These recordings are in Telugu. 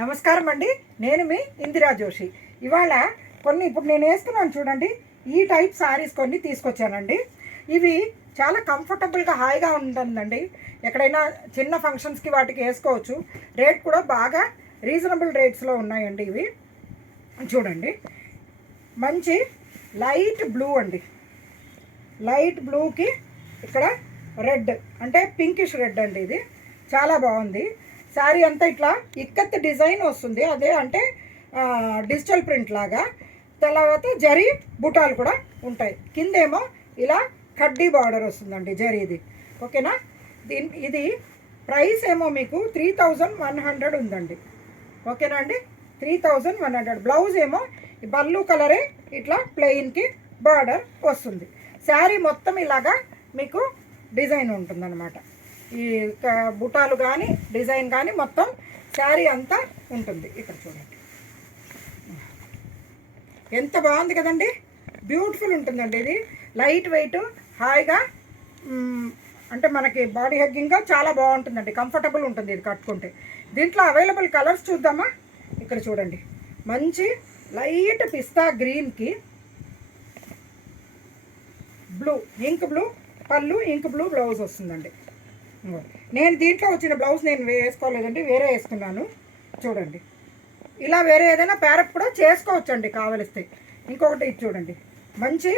నమస్కారం అండి. నేను మీ ఇందిరా జోషి. ఇవాళ కొన్ని ఇప్పుడు నేను వేస్తున్నాను చూడండి, ఈ టైప్ శారీస్ కొన్ని తీసుకొచ్చానండి. ఇవి చాలా కంఫర్టబుల్గా హాయిగా ఉంటుందండి. ఎక్కడైనా చిన్న ఫంక్షన్స్కి వాటికి వేసుకోవచ్చు. రేట్ కూడా బాగా రీజనబుల్ రేట్స్లో ఉన్నాయండి. ఇవి చూడండి, మంచి లైట్ బ్లూ అండి. లైట్ బ్లూకి ఇక్కడ రెడ్ అంటే పింకిష్ రెడ్ అండి. ఇది చాలా బాగుంది. శారీ అంతా ఇట్లా ఇక్కత్ డిజైన్ వస్తుంది, అదే అంటే డిజిటల్ ప్రింట్ లాగా. తర్వాత జరీ బుటాలు కూడా ఉంటాయి. కిందేమో ఇలా కడ్డీ బార్డర్ వస్తుందండి జరీది. ఓకేనా. ఇది ప్రైస్ ఏమో మీకు 3100 ఉందండి. ఓకేనా అండి, 3100. బ్లౌజ్ ఏమో బల్లు కలరే ఇట్లా ప్లెయిన్కి బార్డర్ వస్తుంది. శారీ మొత్తం ఇలాగా మీకు డిజైన్ ఉంటుందన్నమాట. ఈ బుటాలు కానీ డిజైన్ కానీ మొత్తం శారీ అంతా ఉంటుంది. ఇక్కడ చూడండి, ఎంత బాగుంది కదండి. బ్యూటిఫుల్ ఉంటుందండి. ఇది లైట్ వెయిట్, హాయిగా అంటే మనకి బాడీ హగ్గింగ్గా చాలా బాగుంటుందండి. కంఫర్టబుల్ ఉంటుంది ఇది కట్టుకుంటే. దీంట్లో అవైలబుల్ కలర్స్ చూద్దామా. ఇక్కడ చూడండి, మంచి లైట్ పిస్తా గ్రీన్కి బ్లూ, ఇంక్ బ్లూ పళ్ళు, ఇంక్ బ్లూ బ్లౌజ్ వస్తుందండి. నేను దీంట్లో వచ్చిన బ్లౌజ్ నేను వేసుకోలేదండి, వేరే వేసుకున్నాను. చూడండి, ఇలా వేరే ఏదైనా ప్యారప్ కూడా చేసుకోవచ్చండి కావలిస్తే. ఇంకొకటి ఇది చూడండి, మంచి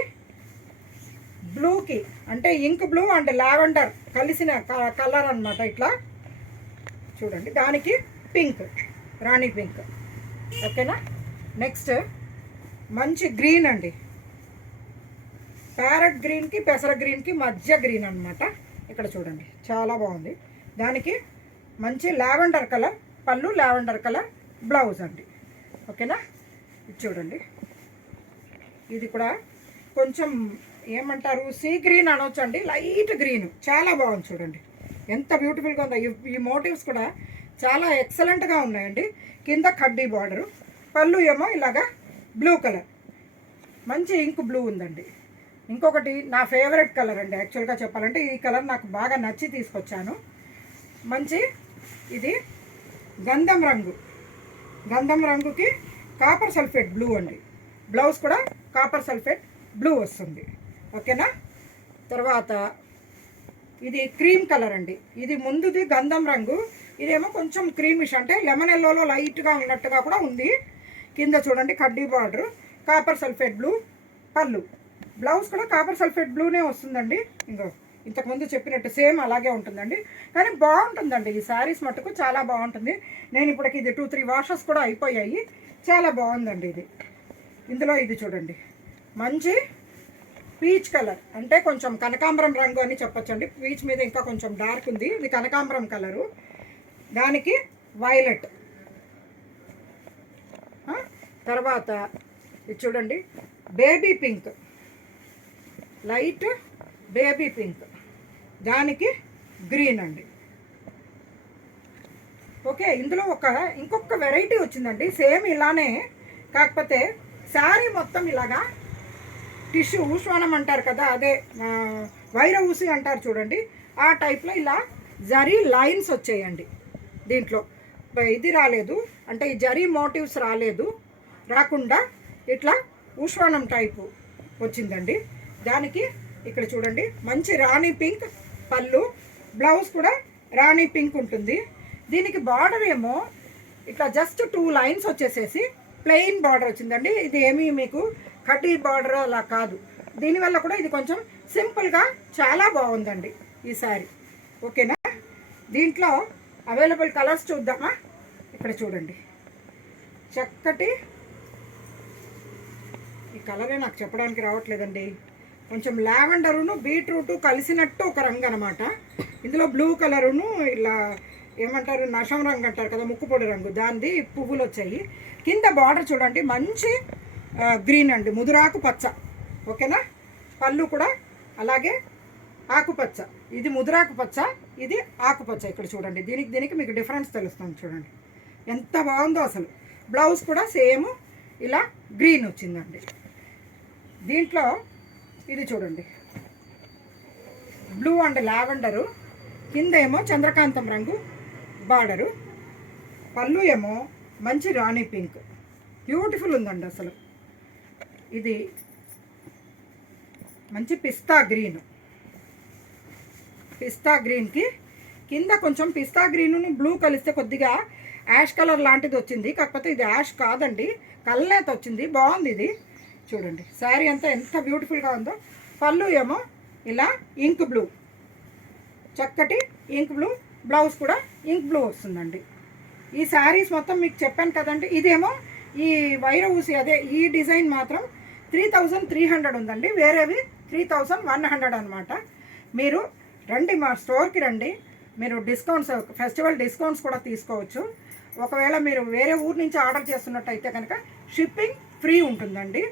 బ్లూకి అంటే ఇంక్ బ్లూ అండ్ లావెండర్ కలిసిన కలర్ అనమాట. ఇట్లా చూడండి, దానికి పింక్, రాణి పింక్. ఓకేనా. నెక్స్ట్ మంచి గ్రీన్ అండి. ప్యారెట్ గ్రీన్కి పెసర గ్రీన్కి మధ్య గ్రీన్ అనమాట. ఇక్కడ చూడండి, చాలా బాగుంది. దానికి మంచి లావెండర్ కలర్ పళ్ళు, లావెండర్ కలర్ బ్లౌజ్ అండి. ఓకేనా. ఇది చూడండి, ఇది కూడా కొంచెం ఏమంటారు, సీ గ్రీన్ అనొచ్చు అండి. లైట్ గ్రీన్, చాలా బాగుంది. చూడండి ఎంత బ్యూటిఫుల్గా ఉందో. ఈ మోటివ్స్ కూడా చాలా ఎక్సలెంట్గా ఉన్నాయండి. కింద కడ్డీ బార్డరు, పళ్ళు ఏమో ఇలాగా బ్లూ కలర్, మంచి ఇంక్ బ్లూ ఉందండి. ఇంకొకటి నా ఫేవరెట్ కలర్ అండి. యాక్చువల్గా చెప్పాలంటే ఈ కలర్ నాకు బాగా నచ్చి తీసుకొచ్చాను. మంచి ఇది గంధం రంగు, గంధం రంగుకి కాపర్ సల్ఫేట్ బ్లూ అండి. బ్లౌజ్ కూడా కాపర్ సల్ఫేట్ బ్లూ వస్తుంది. ఓకేనా. తర్వాత ఇది క్రీమ్ కలర్ అండి. ఇది ముందుది గంధం రంగు, ఇదేమో కొంచెం క్రీమిష్ అంటే లెమన్ ఎల్లోలో లైట్గా ఉన్నట్టుగా కూడా ఉంది. కింద చూడండి కడ్డీ బార్డర్, కాపర్ సల్ఫేట్ బ్లూ పళ్ళు, బ్లౌజ్ కూడా కాపర్ సల్ఫేట్ బ్లూనే వస్తుందండి. ఇంకో ఇంతకుముందు చెప్పినట్టు సేమ్ అలాగే ఉంటుందండి. కానీ బాగుంటుందండి ఈ శారీస్ మట్టుకు, చాలా బాగుంటుంది. నేను ఇప్పటికి ఇది 2-3 వాషెస్ కూడా అయిపోయాయి. చాలా బాగుందండి ఇది. ఇందులో ఇది చూడండి, మంచి పీచ్ కలర్ అంటే కొంచెం కనకాంబరం రంగు అని చెప్పొచ్చండి. పీచ్ మీద ఇంకా కొంచెం డార్క్ ఉంది. ఇది కనకాంబరం కలరు, దానికి వైలెట్. తర్వాత ఇది చూడండి, baby pink, light baby pink, దానికి గ్రీన్ అండి. ఓకే. ఇందులో ఇంకొక వెరైటీ వచ్చిందండి, సేమ్ ఇలానే, కాకపోతే శారీ మొత్తం ఇలాగా టిష్యూ ఊష్వానం అంటారు కదా, అదే వైర ఊసి అంటారు చూడండి, ఆ టైప్లో ఇలా జరీ లైన్స్ వచ్చాయండి. దీంట్లో ఇది రాలేదు అంటే ఈ జరీ మోటివ్స్ రాకుండా ఇట్లా ఊష్వానం టైపు వచ్చిందండి. దానికి ఇక్కడ చూడండి, మంచి రాణి పింక్ పళ్ళు, బ్లౌజ్ కూడా రాణి పింక్ ఉంటుంది. దీనికి బార్డర్ ఏమో ఇట్లా జస్ట్ 2 లైన్స్ వచ్చేసేసి ప్లెయిన్ బార్డర్ వచ్చిందండి. ఇది ఏమీ మీకు కడ్డీ బార్డర్ అలా కాదు. దీనివల్ల కూడా ఇది కొంచెం సింపుల్గా చాలా బాగుందండి ఈ శారీ. ఓకేనా. దీంట్లో అవైలబుల్ కలర్స్ చూద్దామా. ఇక్కడ చూడండి, చక్కటి ఈ కలరే నాకు చెప్పడానికి రావట్లేదండి. కొంచెం లావెండరును బీట్రూట్ కలిసినట్టు ఒక రంగు అనమాట. ఇందులో బ్లూ కలరును ఇలా ఏమంటారు, నషం రంగు అంటారు కదా, ముక్కుపొడి రంగు, దానిది పువ్వులు వచ్చాయి. కింద బార్డర్ చూడండి, మంచి గ్రీన్ అండి, ముదురాకు పచ్చ. ఓకేనా. పళ్ళు కూడా అలాగే ఆకుపచ్చ, ఇది ముదురాకు పచ్చ, ఇది ఆకుపచ్చ. ఇక్కడ చూడండి, దీనికి మీకు డిఫరెన్స్ తెలుస్తుంది. చూడండి ఎంత బాగుందో అసలు. బ్లౌజ్ కూడా సేమ్ ఇలా గ్రీన్ వచ్చిందండి. దీంట్లో ఇది చూడండి, బ్లూ అండ్ లావెండరు, కింద ఏమో చంద్రకాంతం రంగు బార్డరు, పళ్ళు ఏమో మంచి రాణి పింక్, బ్యూటిఫుల్ ఉందండి అసలు. ఇది మంచి పిస్తా గ్రీన్, పిస్తా గ్రీన్కి కింద కొంచెం పిస్తా గ్రీను బ్లూ కలిస్తే కొద్దిగా యాష్ కలర్ లాంటిది వచ్చింది. కాకపోతే ఇది యాష్ కాదండి, కల్నేత వచ్చింది. బాగుంది ఇది. చూడండి శారీ అంతా ఎంత బ్యూటిఫుల్గా ఉందో. పళ్ళు ఏమో ఇలా ఇంక్ బ్లూ, చక్కటి ఇంక్ బ్లూ, బ్లౌజ్ కూడా ఇంక్ బ్లూ వస్తుందండి. ఈ శారీస్ మొత్తం మీకు చెప్పాను కదండి. ఇదేమో ఈ వైర ఊసి అదే ఈ డిజైన్ మాత్రం 3300 ఉందండి, వేరేవి 3100 అనమాట. మీరు రండి, మా స్టోర్కి రండి. మీరు డిస్కౌంట్స్, ఫెస్టివల్ డిస్కౌంట్స్ కూడా తీసుకోవచ్చు. ఒకవేళ మీరు వేరే ఊరు నుంచి ఆర్డర్ చేస్తున్నట్టయితే కనుక షిప్పింగ్ ఫ్రీ ఉంటుందండి.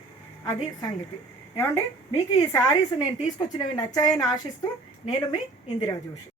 అది సంగతి. ఏమండి, మీకు ఈ శారీస్ నేను తీసుకొచ్చినవి నచ్చాయని ఆశిస్తూ నేను మీ ఇందిరా జోషి.